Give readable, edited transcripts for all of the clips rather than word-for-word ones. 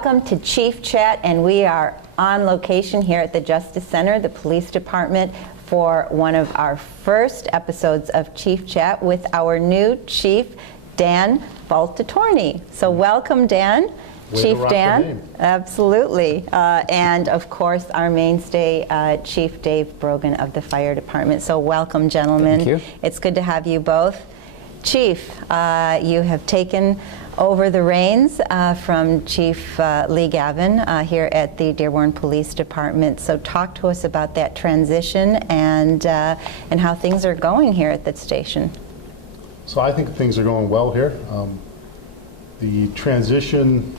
Welcome to Chief Chat, and we are on location here at the Justice Center, the police department, for one of our first episodes of Chief Chat with our new chief, Dan Voltattorni. So welcome, Dan. Way Chief to rock Dan, the name. absolutely. And of course, our mainstay, Chief Dave Brogan of the fire department. So welcome, gentlemen. Thank you. It's good to have you both. Chief, you have taken over the reins from Chief Lee Gavin here at the Dearborn Police Department. So talk to us about that transition and how things are going here at that station. So I think things are going well here. The transition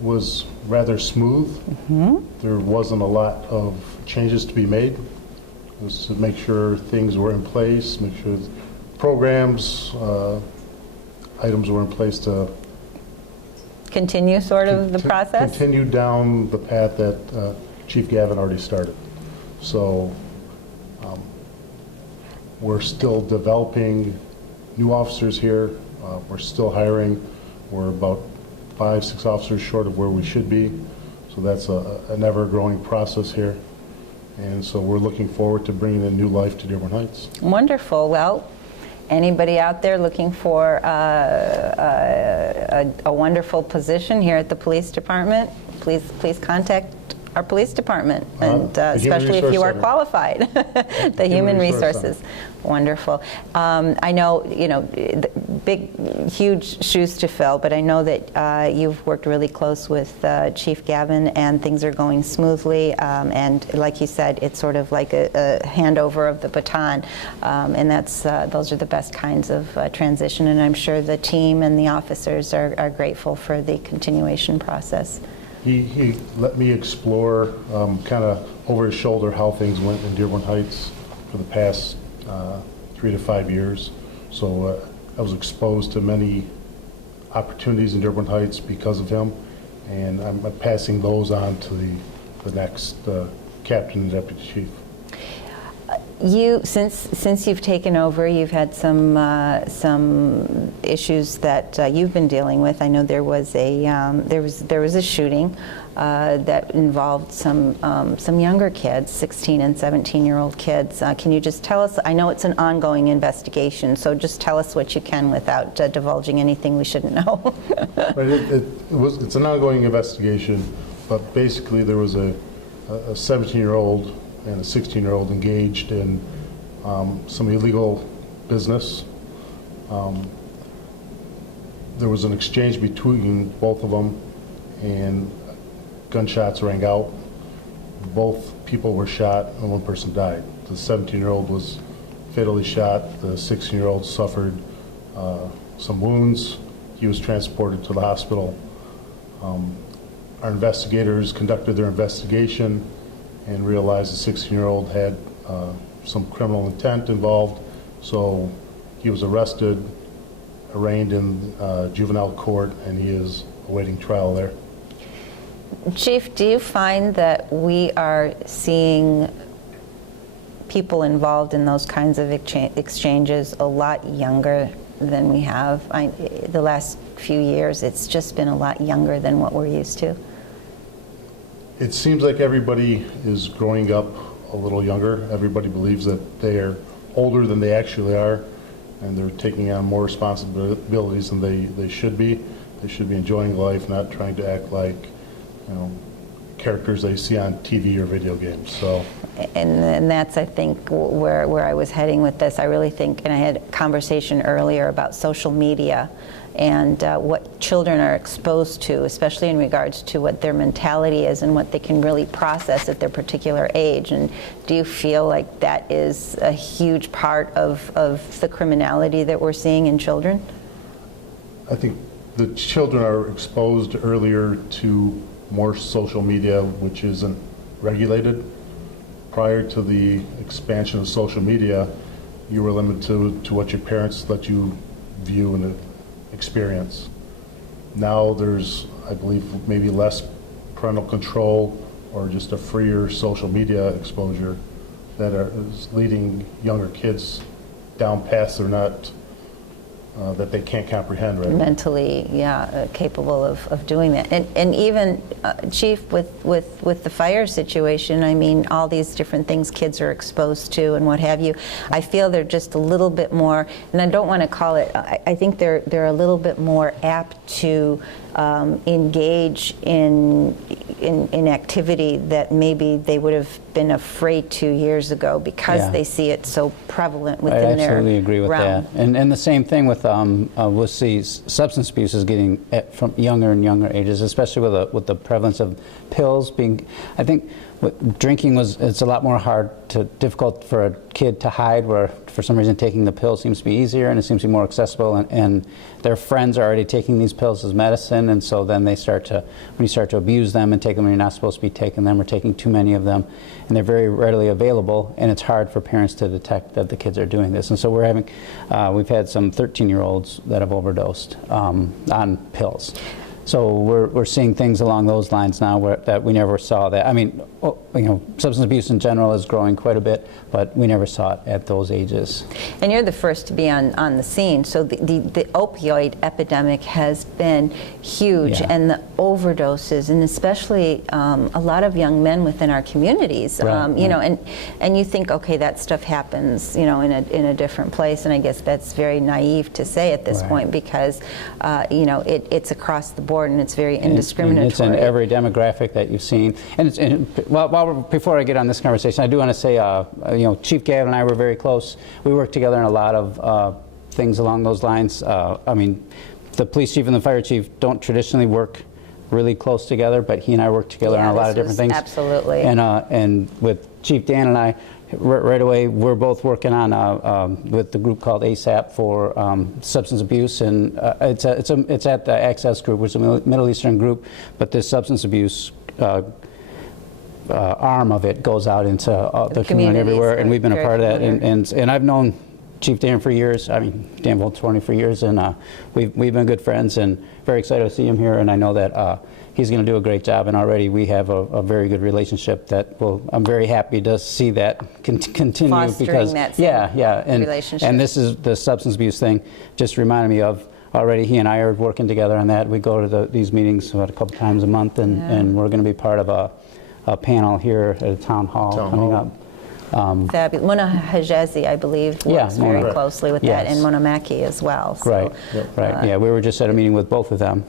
was rather smooth. There wasn't a lot of changes to be made. It was to make sure things were in place, make sure programs, items were in place to Continue sort of the process? continue down the path that Chief Gavin already started. So we're still developing new officers here. We're still hiring. We're about 5-6 officers short of where we should be. So that's an ever-growing process here. And so we're looking forward to bringing a new life to Dearborn Heights. Wonderful. Well, anybody out there looking for a wonderful position here at the police department, please contact our police department, and especially if you are qualified. The human resources. Wonderful. I know, big, huge shoes to fill, but I know that you've worked really close with Chief Gavin, and things are going smoothly. And like you said, it's sort of like a handover of the baton, and those are the best kinds of transition. And I'm sure the team and the officers are grateful for the continuation process. He let me explore kind of over his shoulder how things went in Dearborn Heights for the past 3 to 5 years. So I was exposed to many opportunities in Dearborn Heights because of him, and I'm passing those on to the next captain and deputy chief. Since you've taken over, you've had some issues that you've been dealing with. I know there was a shooting that involved some younger kids, 16 and 17-year-old kids. Can you just tell us? I know it's an ongoing investigation, so just tell us what you can without divulging anything we shouldn't know. Right, it's an ongoing investigation, but basically there was a 17-year-old and a 16-year-old engaged in some illegal business. There was an exchange between both of them, and gunshots rang out. Both people were shot, and one person died. The 17-year-old was fatally shot. The 16-year-old suffered some wounds. He was transported to the hospital. Our investigators conducted their investigation and realized the 16-year-old had some criminal intent involved. So he was arrested, arraigned in juvenile court, and he is awaiting trial there. Chief, do you find that we are seeing people involved in those kinds of exchanges a lot younger than we have? The last few years, it's just been a lot younger than what we're used to. It seems like everybody is growing up a little younger. Everybody believes that they are older than they actually are, and they're taking on more responsibilities than they should be. They should be enjoying life, not trying to act like characters they see on TV or video games. So, and that's, I think, where I was heading with this. I really think, and I had a conversation earlier about social media and what children are exposed to, especially in regards to what their mentality is and what they can really process at their particular age. And do you feel like that is a huge part of the criminality that we're seeing in children? I think the children are exposed earlier to more social media, which isn't regulated. Prior to the expansion of social media, you were limited to what your parents let you view and experience. Now there's, I believe, maybe less parental control or just a freer social media exposure that is leading younger kids down paths they're not that they can't comprehend right now. Mentally, yeah, capable of doing that. And even, Chief, with the fire situation, I mean, all these different things kids are exposed to and what have you, I feel they're just a little bit more, and I don't want to call it, I think they're a little bit more apt to engage in activity that maybe they would have been afraid to years ago because they see it so prevalent within their realm. I absolutely agree with that. And the same thing with we'll see substance abuse is getting from younger and younger ages, especially with the prevalence of pills being. I think drinking it's a lot more difficult for a kid to hide, where for some reason taking the pill seems to be easier and it seems to be more accessible, and their friends are already taking these pills as medicine, and so then when you start to abuse them and take them when you're not supposed to be taking them or taking too many of them, and they're very readily available, and it's hard for parents to detect that the kids are doing this. And so we've had some 13-year-olds that have overdosed on pills. So we're seeing things along those lines now that we never saw that. I mean, substance abuse in general is growing quite a bit, but we never saw it at those ages. And you're the first to be on the scene. So the opioid epidemic has been huge, and the overdoses, and especially a lot of young men within our communities. And you think, okay, that stuff happens, in a different place, and I guess that's very naive to say at this point, because it's across the board and it's very indiscriminatory. It's in every demographic that you've seen. Before I get on this conversation, I do want to say, Chief Gavin and I were very close. We worked together on a lot of things along those lines. I mean, the police chief and the fire chief don't traditionally work really close together, but he and I work together on a lot of different things. Absolutely. And with Chief Dan and I, right away, we're both working on with the group called ASAP for substance abuse, and it's at the Access Group, which is a Middle Eastern group, but this substance abuse arm of it goes out into the community everywhere, and we've been a part of that. And I've known Chief Dan for years. I mean, Dan Voltattorni for years, and we've been good friends, and very excited to see him here. And I know that he's going to do a great job, and already we have a very good relationship that I'm very happy to see that continue. Fostering because that same relationship. And this is the substance abuse thing. Just reminded me of already he and I are working together on that. We go to these meetings about a couple times a month, and we're going to be part of a panel here at a town hall coming up. Fabulous. Mona Hajazi, I believe, works very closely with that, and Mona Mackey as well. So, right. Yeah, we were just at a meeting with both of them.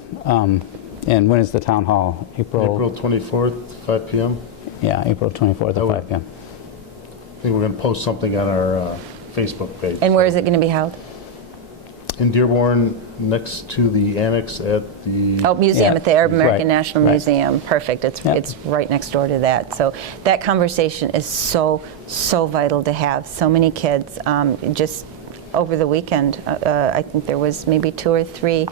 And when is the town hall? April 24th, 5 p.m. Yeah, April 24th at 5 p.m. I think we're going to post something on our Facebook page. And where is it going to be held? In Dearborn, next to the annex at the... museum, at the Arab American National Museum. Perfect. It's right next door to that. So that conversation is so vital to have. So many kids, just over the weekend, I think there was maybe 2 or 3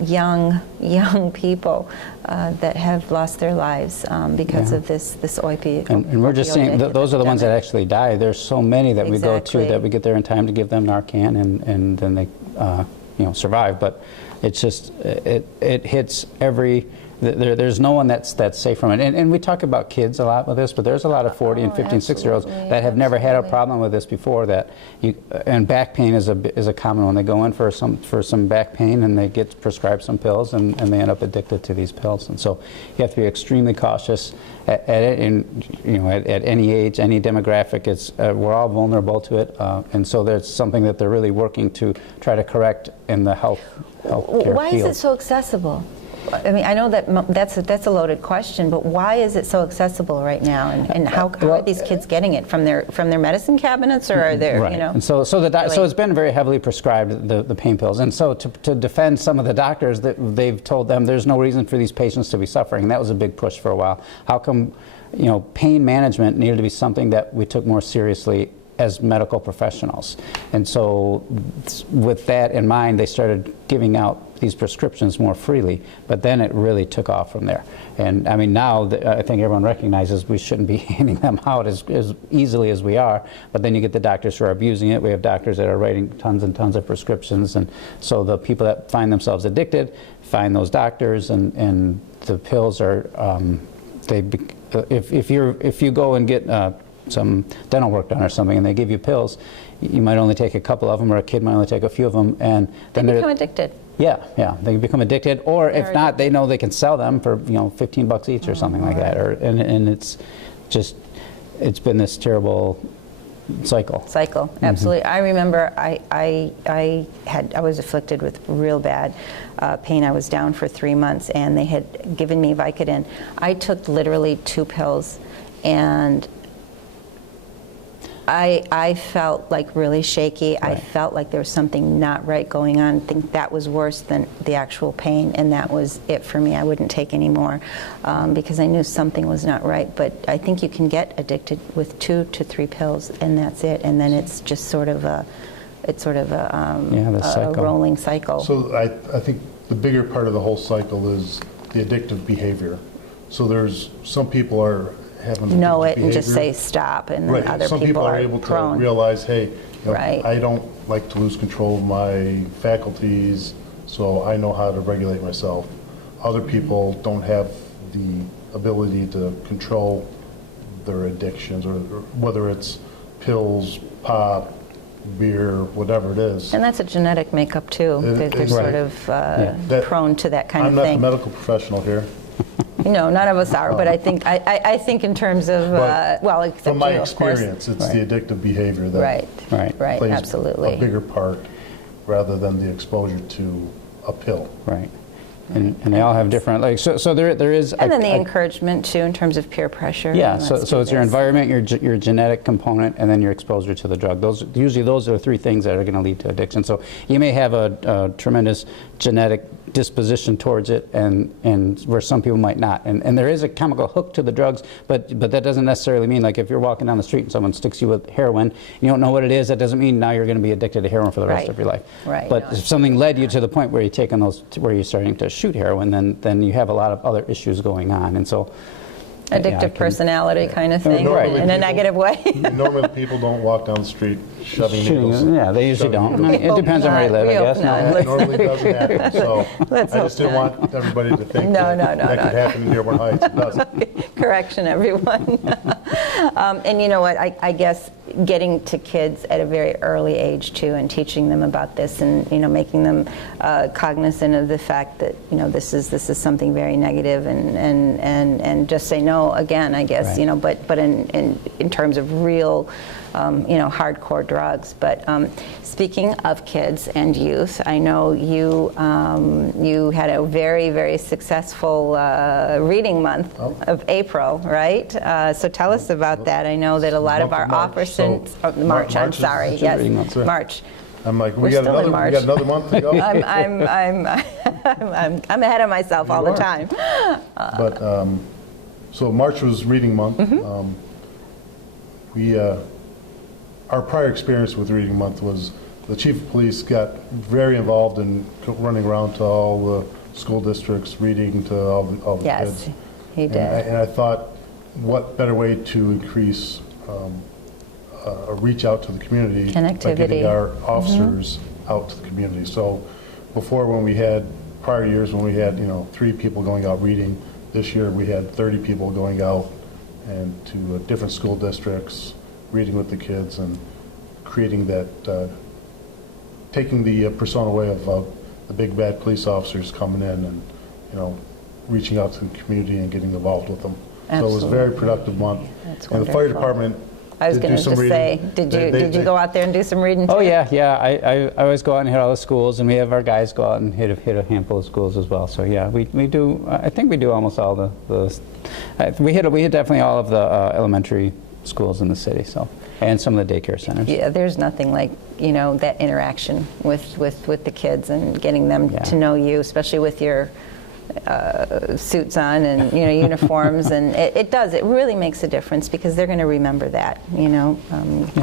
young people that have lost their lives because of this opioid. And we're just seeing those are the ones that actually die. There's so many that we go to that we get there in time to give them Narcan, and then they survive. But it's just it hits every. There's no one that's safe from it. And we talk about kids a lot with this, but there's a lot of 40 and 15, 16-year-olds that have never had a problem with this before. And back pain is a common one. They go in for some back pain, and they get prescribed some pills, and they end up addicted to these pills. And so you have to be extremely cautious at any age, any demographic. We're all vulnerable to it, and so there's something that they're really working to try to correct in the health care Why field. is it so accessible? I mean, I know that's a loaded question, but why is it so accessible right now? And how are these kids getting it from their medicine cabinets, or are there And so it's been very heavily prescribed, the pain pills. And so to defend some of the doctors, they've told them there's no reason for these patients to be suffering. That was a big push for a while. How come pain management needed to be something that we took more seriously as medical professionals? And so with that in mind, they started giving out these prescriptions more freely, but then it really took off from there. And I mean, now I think everyone recognizes we shouldn't be handing them out as easily as we are, but then you get the doctors who are abusing it. We have doctors that are writing tons and tons of prescriptions, and so the people that find themselves addicted find those doctors, and the pills are if you go and get some dental work done or something, and they give you pills, you might only take a couple of them, or a kid might only take a few of them, and then They become addicted. yeah, they become addicted, or if not, they know they can sell them for, you know, 15 bucks each or something like that, and it's just, it's been this terrible cycle. Absolutely. I remember I was afflicted with real bad pain. I was down for 3 months, and they had given me Vicodin. I took literally 2 pills, and I felt like really shaky. Right. I felt like there was something not right going on. I think that was worse than the actual pain, and that was it for me. I wouldn't take any more because I knew something was not right. But I think you can get addicted with 2 to 3 pills, and that's it. And then it's just sort of a rolling cycle. So I think the bigger part of the whole cycle is the addictive behavior. So there's some people are having know it behavior. and just say stop, and then Right. other Some people are able prone. to realize, hey, you know, Right. I don't like to lose control of my faculties, so I know how to regulate myself. Other people don't have the ability to control their addictions, or whether it's pills, pop, beer, whatever it is. And that's a genetic makeup too. They're Right. sort of prone to that kind I'm of not thing. the medical professional here. No, none of us are, but I think in terms of But well, except from my you, of course. experience, it's the addictive behavior that Right, plays absolutely. a bigger part rather than the exposure to a pill. Right. And they all have different, like, so there is. And then the encouragement too, in terms of peer pressure. Yeah, Let's so do it's your this. environment, your genetic component, and then your exposure to the drug. Usually those are 3 things that are going to lead to addiction. So you may have a tremendous genetic disposition towards it, and where some people might not. And there is a chemical hook to the drugs, but that doesn't necessarily mean, like, if you're walking down the street and someone sticks you with heroin, you don't know what it is, that doesn't mean now you're going to be addicted to heroin for the rest of your life. Right. But if something led you to the point where you're taking those, where you're starting to shoot heroin, then you have a lot of other issues going on. And so Addictive personality kind of thing, Normally in a people- negative way. Normally people don't walk down the street shoving needles. Yeah, they usually Shoving don't. needles. It depends on where you live, I We hope guess. not. It normally doesn't happen, so Let's I just hope didn't not. want everybody to think No, that no, that no. could happen in Dearborn Heights. It doesn't. Correction, everyone. And you know what, I guess getting to kids at a very early age too, and teaching them about this, and making them cognizant of the fact that this is something very negative, and just say no again, I guess. Right. But in terms of real hardcore drugs. But speaking of kids and youth, I know you had a very, very successful reading month of April, right? So tell us about that. I know that a lot of our officers, March. I'm sorry, yes, March. I'm like, we We're got still in another March. month to go. I'm ahead of myself all the time. But so March was reading month. Our prior experience with reading month was the chief of police got very involved in running around to all the school districts, reading to all the kids. Yes, he did. And I thought, what better way to increase a reach out to the community by Connectivity. getting our officers out to the community. So before, when we had prior years when we had 3 people going out reading, this year we had 30 people going out and to different school districts, reading with the kids and creating that, taking the persona away of the big bad police officers coming in and reaching out to the community and getting involved with them. So it was a very productive month. That's And the fire wonderful. department I was did going do to some just say, reading. did you go out there and do some reading too? Oh yeah. I always go out and hit all the schools, and we have our guys go out and hit a handful of schools as well. So yeah, we do. I think we do almost all the we hit definitely all of the elementary schools in the city. So, and some of the daycare centers. Yeah, there's nothing like that interaction with the kids and getting them to know you, especially with your suits on and uniforms, and it really makes a difference because they're going to remember that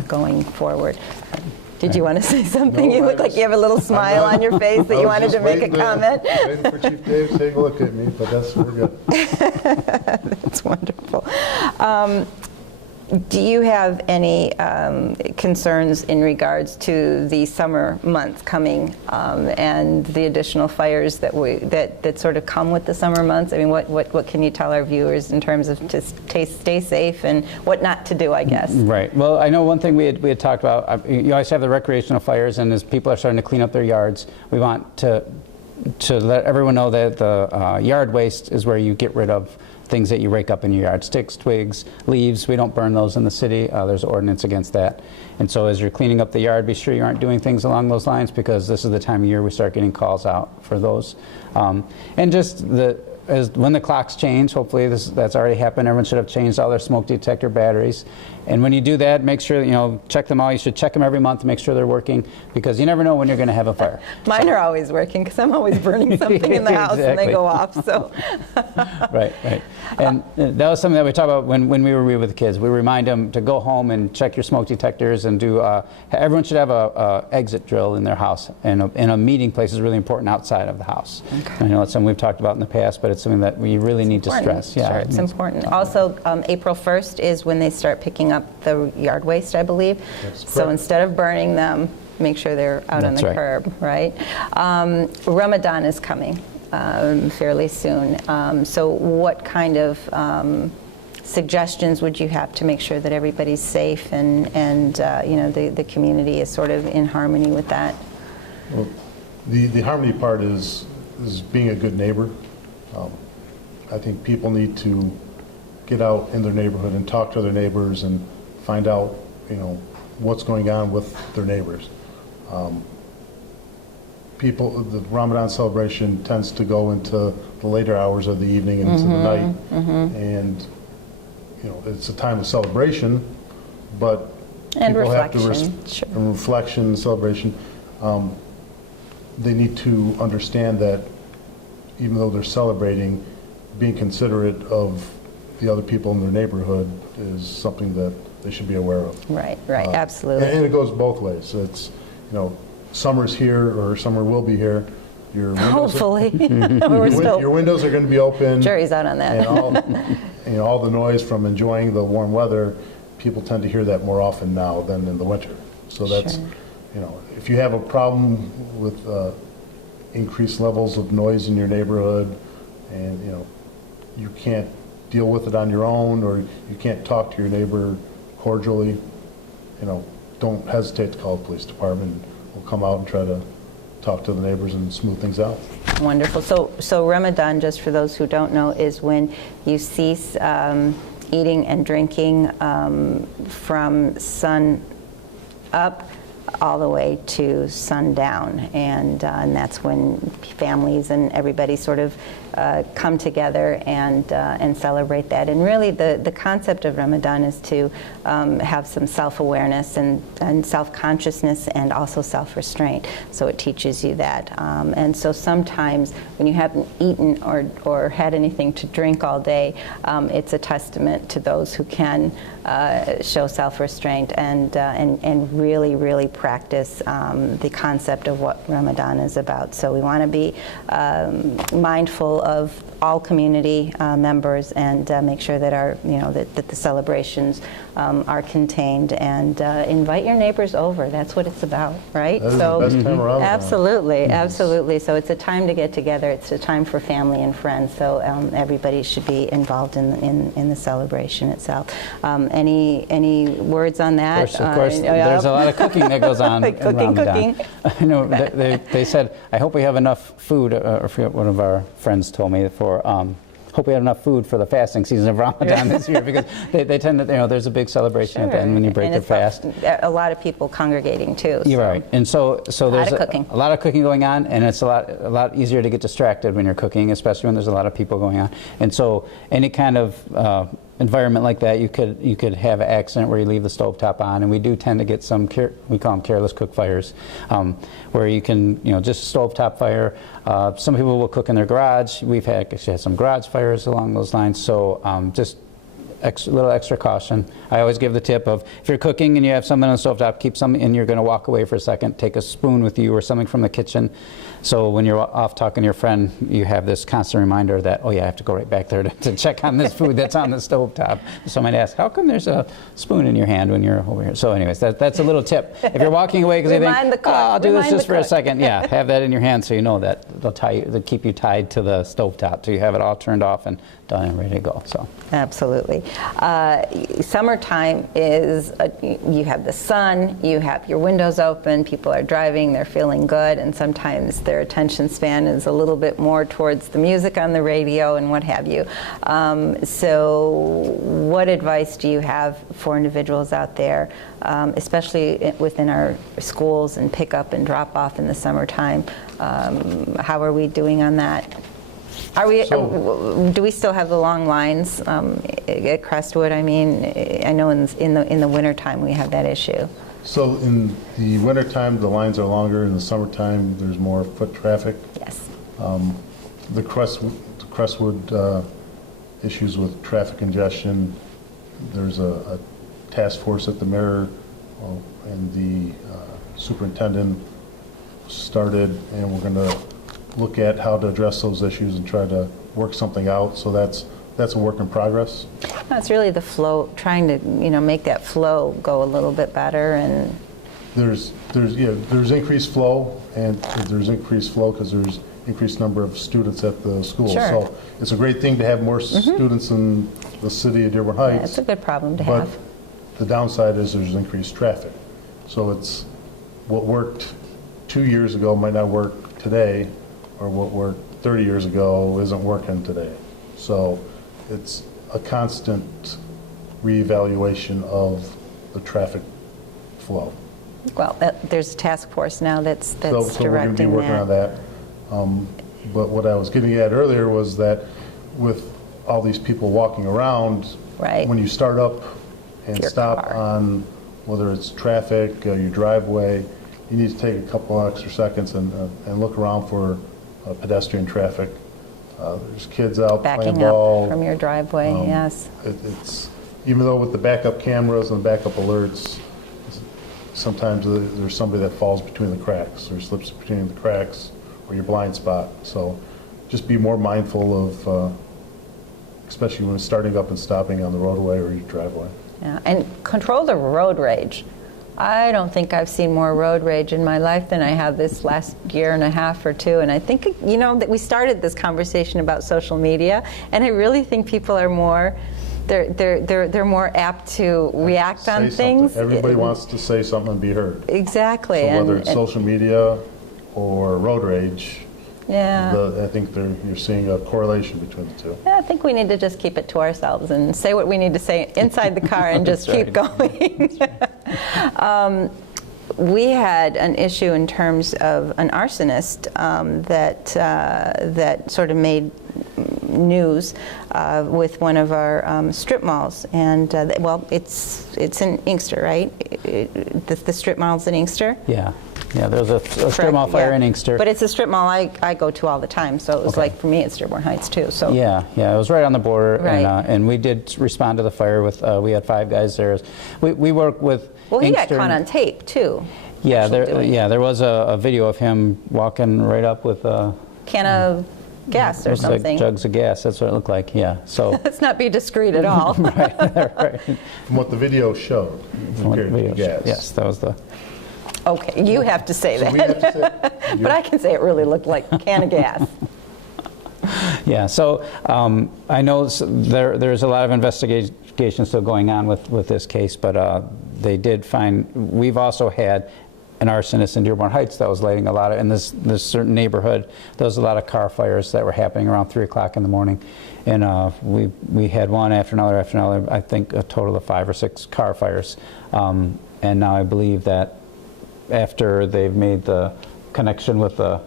going forward. Did you want to say something? No, You look like you have a little smile on your face that you wanted to make a comment. Waiting for Chief Dave to take a look at me, but we're good. That's wonderful. Do you have any concerns in regards to the summer months coming and the additional fires that sort of come with the summer months? I mean, what can you tell our viewers in terms of to stay safe and what not to do, I guess? Right. Well, I know one thing we had talked about. You always have the recreational fires, and as people are starting to clean up their yards, we want to let everyone know that the yard waste is where you get rid of things that you rake up in your yard, sticks, twigs, leaves. We don't burn those in the city. There's an ordinance against that. And so as you're cleaning up the yard, be sure you aren't doing things along those lines, because this is the time of year we start getting calls out for those. And just when the clocks change, hopefully that's already happened, everyone should have changed all their smoke detector batteries. And when you do that, make sure, check them all. You should check them every month to make sure they're working, because you never know when you're going to have a fire. Mine are always working, because I'm always burning something in the house and they go off. So. Right. And that was something that we talked about when we were with the kids. We remind them to go home and check your smoke detectors and do, everyone should have a exit drill in their house. And a meeting place is really important outside of the house. Okay. I know it's something we've talked about in the past, but it's something that we really need to stress. Yeah, sure, it's important. Also, April 1st is when they start picking up the yard waste, I believe. So instead of burning them, make sure they're out on the curb, right? Ramadan is coming fairly soon. So what kind of suggestions would you have to make sure that everybody's safe and the community is sort of in harmony with that? Well, the harmony part is being a good neighbor. I think people need to get out in their neighborhood and talk to their neighbors and find out, what's going on with their neighbors. The Ramadan celebration tends to go into the later hours of the evening and into the night, and it's a time of celebration, but and people reflection. have to and reflection, celebration. They need to understand that even though they're celebrating, being considerate of the other people in their neighborhood is something that they should be aware of. Right, absolutely. And it goes both ways. It's, summer's here, or summer will be here. Your windows hopefully. Your windows are going to be open. Jury's out on that. And all the noise from enjoying the warm weather, people tend to hear that more often now than in the winter. So that's, if you have a problem with increased levels of noise in your neighborhood, and you can't deal with it on your own, or you can't talk to your neighbor cordially, don't hesitate to call the police department. We'll come out and try to talk to the neighbors and smooth things out. Wonderful. So Ramadan, just for those who don't know, is when you cease eating and drinking from sun up all the way to sundown, and that's when families and everybody sort of come together and celebrate that. And really, the concept of Ramadan is to have some self-awareness and self-consciousness, and also self-restraint. So it teaches you that. And so sometimes when you haven't eaten or had anything to drink all day, it's a testament to those who can show self-restraint and really practice the concept of what Ramadan is about. So we want to be mindful of all community members and make sure that that the celebrations are contained, and invite your neighbors over. That's what it's about, right? That is the best time around. Absolutely. So it's a time to get together. It's a time for family and friends. So everybody should be involved in the celebration itself. Any words on that? Of course. There's a lot of cooking that goes on in Ramadan. I know they said, I hope we have enough food, I forget, one of our friends told me, hope we have enough food for the fasting season of Ramadan this year, because they tend to, there's a big celebration at the end when you break the fast. A lot of people congregating too. You're right. And so there's a lot of cooking going on, and it's a lot easier to get distracted when you're cooking, especially when there's a lot of people going on. And so any kind of environment like that, you could have an accident where you leave the stovetop on, and we do tend to get some, we call them careless cook fires, where you can, just a stovetop fire. Some people will cook in their garage. We've actually had some garage fires along those lines. So just little extra caution. I always give the tip of, if you're cooking and you have something on the stovetop, keep some, and you're going to walk away for a second, take a spoon with you or something from the kitchen. So when you're off talking to your friend, you have this constant reminder that, oh yeah, I have to go right back there to check on this food that's on the stovetop. Somebody asks, how come there's a spoon in your hand when you're over here? So anyways, that's a little tip. If you're walking away because you think, oh, I'll do this just for a second, yeah, have that in your hand so you know that they'll keep you tied to the stovetop so you have it all turned off and done and ready to go. So absolutely. Summertime is, you have the sun, you have your windows open, people are driving, they're feeling good, and sometimes their attention span is a little bit more towards the music on the radio and what have you. So what advice do you have for individuals out there, especially within our schools and pick up and drop off in the summertime? How are we doing on that? Do we still have the long lines at Crestwood? I mean, I know in the wintertime we have that issue. So in the wintertime, the lines are longer. In the summertime, there's more foot traffic. Yes. The Crestwood issues with traffic congestion, there's a task force at the mayor and the superintendent started, and we're going to look at how to address those issues and try to work something out. So that's a work in progress. That's really the flow, trying to make that flow go a little bit better. And there's increased flow, and there's increased flow because there's increased number of students at the school. Sure. So it's a great thing to have more students in the city of Dearborn Heights. Yeah, it's a good problem to but have. The downside is there's increased traffic. So it's what worked 2 years ago might not work today, or what worked 30 years ago isn't working today. So it's a constant reevaluation of the traffic flow. Well, there's a task force now that's So we're going to be directing working on that. But what I was getting at earlier was that with all these people walking around, Right. when you start up and Your stop car. on whether it's traffic, your driveway, you need to take a couple extra seconds and look around for pedestrian traffic. There's kids out playing Backing ball. up from your driveway, yes. It's even though with the backup cameras and backup alerts, sometimes there's somebody that falls between the cracks or slips between the cracks or your blind spot. So just be more mindful of, especially when starting up and stopping on the roadway or your driveway. Yeah, and control the road rage. I don't think I've seen more road rage in my life than I have this last year and a half or two. And I think, that we started this conversation about social media, and I really think people are more, they're more apt to react on things. Everybody wants to say something and be heard. Exactly. So whether it's social media or road rage, yeah. I think you're seeing a correlation between the two. Yeah, I think we need to just keep it to ourselves and say what we need to say inside the car and just keep going. We had an issue in terms of an arsonist that sort of made news with one of our strip malls, and it's in Inkster, right? The strip mall's in Inkster. yeah, there's a strip mall fire in Inkster. But it's a strip mall I go to all the time, so it was like, for me, it's Dearborn Heights too. So Yeah, it was right on the border, Right. and we did respond to the fire with, we had 5 guys there. We work with well, he got Inkster. caught on tape too. Yeah, actually doing it. there was a video of him walking right up with Can of gas or looks like something. jugs of gas. That's what it looked like. Yeah. So Let's not be discreet at all. right. From what the video showed, From what the compared to video gas. showed. Yes, that was the. Okay, you have to say So that. we have to say, But I can say it really looked like a can of gas. Yeah. So I know there's a lot of investigation still going on with this case, but they did find. We've also had an arsonist in Dearborn Heights that was lighting a lot of, in this certain neighborhood, there was a lot of car fires that were happening around 3 o'clock in the morning. And we had one after another, I think a total of 5 or 6 car fires. And now I believe that after they've made the connection with the...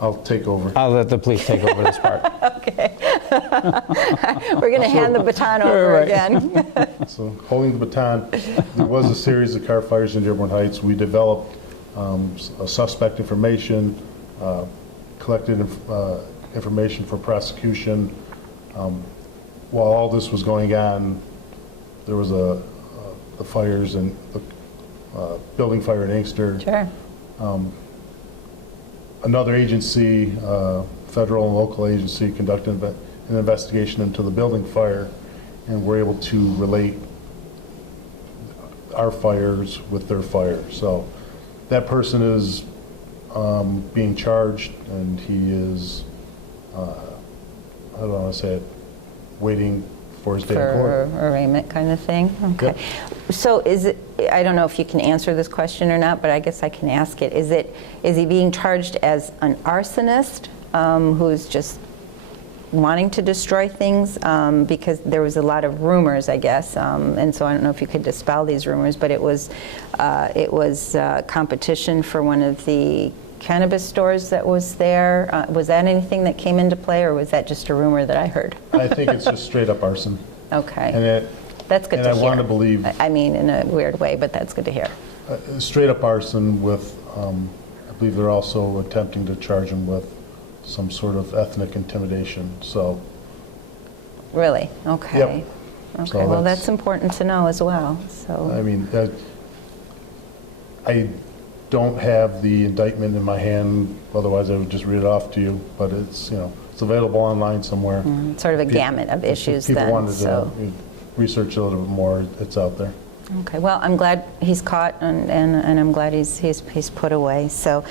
I'll take over. I'll let the police take over this part. Okay. We're going to hand the baton over Right. again. So holding the baton, there was a series of car fires in Dearborn Heights. We developed a suspect information, collected information for prosecution. While all this was going on, there was the fires and the building fire in Inkster. Sure. Another agency, federal and local agency, conducted an investigation into the building fire, and were able to relate our fires with their fire. So that person is being charged, and he is, I don't want to say it, waiting for his day in court. For arraignment kind of thing? Okay. Yep. So is it, I don't know if you can answer this question or not, but I guess I can ask it. Is he being charged as an arsonist who's just wanting to destroy things? Because there was a lot of rumors, I guess, and so I don't know if you could dispel these rumors, but it was competition for one of the cannabis stores that was there. Was that anything that came into play, or was that just a rumor that I heard? I think it's just straight up arson. Okay. And that's good to hear. I want to believe. I mean, in a weird way, but that's good to hear. Straight up arson with, I believe they're also attempting to charge him with some sort of ethnic intimidation. So. Really? Okay. Yep. Okay. So Well, that's important to know as well. So. I mean, I don't have the indictment in my hand. Otherwise, I would just read it off to you. But it's, you know, it's available online somewhere. It's sort of a gamut of issues people then. wanted to research a little bit more, it's out there. Okay. Well, I'm glad he's caught, and I'm glad he's put away. So.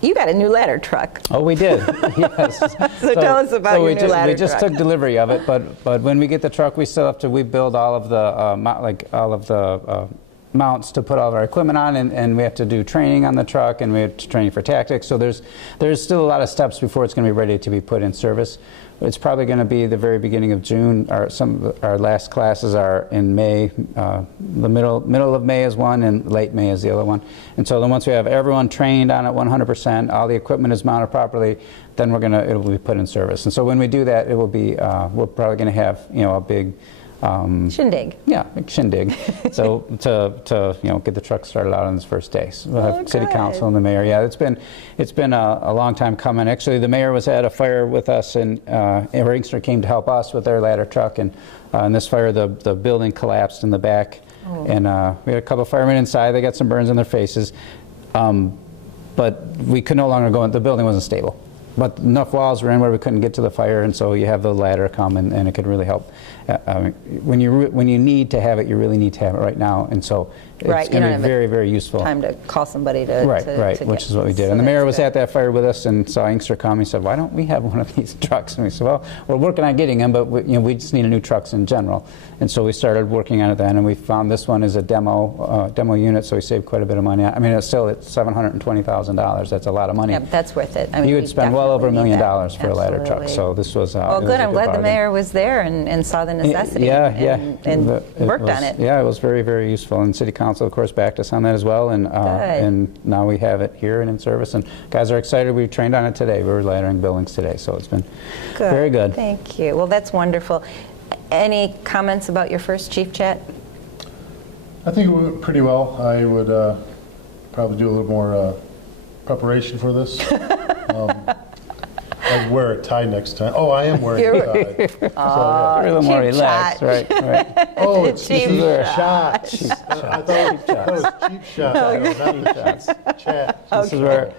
You got a new ladder truck. Oh, we did. Yes. So tell us about your new ladder truck. We just took delivery of it, but when we get the truck, we still have to rebuild all of the mounts to put all of our equipment on, and we have to do training on the truck, and we have to training for tactics. So there's still a lot of steps before it's going to be ready to be put in service. It's probably going to be the very beginning of June. Our last classes are in May. The middle of May is one, and late May is the other one. And so then once we have everyone trained on it 100%, all the equipment is mounted properly, then it will be put in service. And so when we do that, it will be we're probably going to have a big shindig. Yeah, big shindig. So to get the truck started out on its first day. So we'll have City Council and the mayor. Yeah, it's been a long time coming. Actually, the mayor was at a fire with us, and Inkster came to help us with their ladder truck. And in this fire, the building collapsed in the back, and we had a couple of firemen inside. They got some burns on their faces, but we could no longer go in. The building wasn't stable. But enough walls were in where we couldn't get to the fire, and so you have the ladder come, and it could really help. When you need to have it, you really need to have it right now, and so it's going to be very, very useful. Time to call somebody to which is what we did. And the mayor was at that fire with us and saw Inkster come. He said, "Why don't we have one of these trucks?" And we said, "Well, we're working on getting them, but we just need a new trucks in general." And so we started working on it then, and we found this one is a demo unit, so we saved quite a bit of money. I mean, it's $720,000. That's a lot of money. Yeah, that's worth it. I mean, you would spend well over $1 million for a ladder truck. So this was well, good. I'm glad the mayor was there and saw the necessity and worked on it. Yeah, it was very, very useful. And City Council, of course, backed us on that as well. And now we have it here and in service. And guys are excited. We trained on it today. We were laddering buildings today. So it's been very good. Thank you. Well, that's wonderful. Any comments about your first chief chat? I think it went pretty well. I would probably do a little more preparation for this. I'd wear a tie next time. Oh, I am wearing a tie. You're a little more relaxed, right? Oh, it's cheap shot. I thought it was cheap shot. Not chat. This is where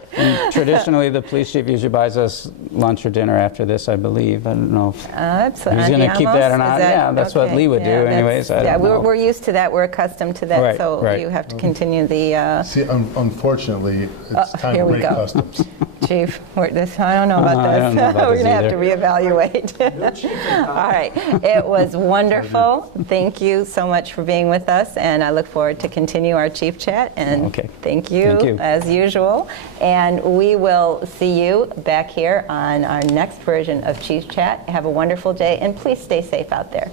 traditionally the police chief usually buys us lunch or dinner after this, I believe. I don't know if he's going to keep that or not. That's what Lee would do anyways. We're used to that. We're accustomed to that. So you have to continue the... See, unfortunately, it's time to break customs. Chief, I don't know about this. We're going to have to reevaluate. All right. It was wonderful. Thank you so much for being with us, and I look forward to continue our chief chat. And thank you as usual. And we will see you back here on our next version of Chief Chat. Have a wonderful day, and please stay safe out there.